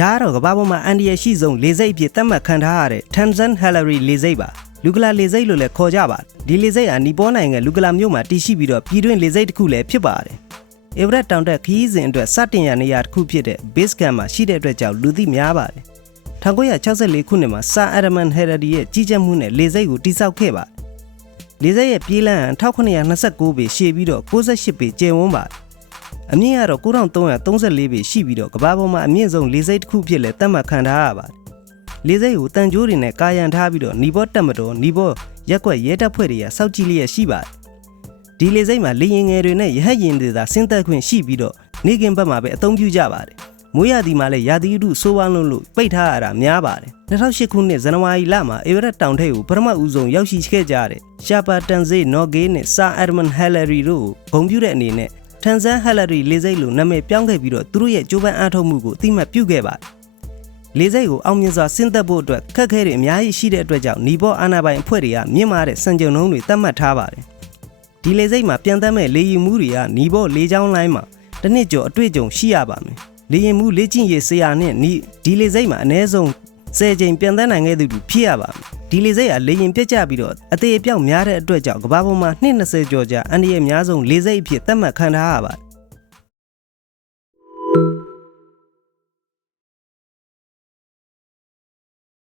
ဒါကတော့ကဘာပေါ်မှာအန်ဒီရရှိဆုံးလေစိတ်အဖြစ်သတ်မှတ်ခံထားရတဲ့ Tanzan Hillary လေစိတ်ပါလူကလာလေစိတ်လို့လည်းခေါ်ကြပါဒီလေစိတ်ဟာနီပေါနိုင်ငံလူကလာမြို့မှာတည်ရှိပြီးတော့ပြည်တွင်းလေစိတ်တစ်ခုလည်းဖြစ်ပါတယ်။ Everett တောင်တက်ခီးစဉ်အတွက်စတင်ရနေရာတစ်ခုဖြစ်တဲ့ Base Camp မှာရှိတဲ့အတွက်ကြောင့်လူသိများပါတယ်။1964ခုနှစ်မှာ Sir Edmund Hillary ရဲ့ကြီးကြပ်မှုနဲ့လေစိတ်ကိုတိစောက်ခဲ့ပါတယ်။လေစိတ်ရဲ့ပြေးလမ်း1929ပေရှည်ပြီးတော့68ပေကျယ်ဝန်းပါတယ်။အမြင့်ကတော့9334ပေရှိပြီးတော့ကဘာပေါ်မှာအမြင့်ဆုံးလေစိတ်တစ်ခုဖြစ်လဲသတ်မှတ်ခံထားရပါတယ်။လေစိတ်ကိုတန်ကြိုးတွေနဲ့ကာယံထားပြီးတော့နီဘောတက်မတော်နီဘောရက်ွက်ရဲတပ်ဖွဲ့တွေကစောက်ကြည့်လျက်ရှိပါတယ်။ဒီလေစိတ်မှာလေရင်ငယ်တွေနဲ့ရဟတ်ရင်တွေသာဆင်းသက်ခွင့်ရှိပြီးတော့နေကင်ဘက်မှာပဲအသုံးပြုကြပါတယ်။မိုးရာသီမှာလည်းရာသီဥတုဆိုးဝါးလို့ပိတ်ထားရတာများပါတယ်။2008ခုနှစ်ဇန်နဝါရီလမှာအေဗရက်တောင်ထိပ်ကိုပထမဦးဆုံးရောက်ရှိခဲ့ကြတဲ့ရှာပါတန်ဇေနော်ဂေးနဲ့ဆာအက်ဒမန်ဟယ်လရီတို့ကိုဂုဏ်ပြုတဲ့အနေနဲ့ Tanzan Hillary လေစိတ်လို့နာမည်ပြောင်းခဲ့ပြီးတော့သူတို့ရဲ့ကြိုးပမ်းအားထုတ်မှုကိုအသိမှတ်ပြုခဲ့ပါတယ်။လေစိတ်ကိုအောင်မြင်စွာဆင်းသက်ဖို့အတွက်ခက်ခဲတွေအများကြီးရှိတဲ့အတွက်ကြောင့်နီဘောအာနာပိုင်အဖွဲ့တွေကမြင့်မားတဲ့စံကြုံနှုန်းတွေသတ်မှတ်ထားပါတယ်။ဒီလေစိတ်မှာပြန်သက်မဲ့လေရင်မှုတွေကနီဘောလေချောင်းလိုင်းမှာတစ်နှစ်ကျော်အတွေ့အကြုံရှိရပါမယ်။လေရင်မှုလေ့ကျင့်ရေးဆရာနဲ့ဒီလေစိတ်မှာအနည်းဆုံး10ချိန်ပြန်သက်နိုင်ခဲ့သူဖြစ်ရပါမယ်။ဒီလေစိတ်ကလေရင်ပြတ်ကျပြီးတော့အသေးအပြောက်များတဲ့အတွက်ကြောင့်ကမ္ဘာပေါ်မှာ20ကျော်ကြာအန္တရာယ်အများဆုံးလေစိတ်အဖြစ်သတ်မှတ်ခံထားရပါတယ်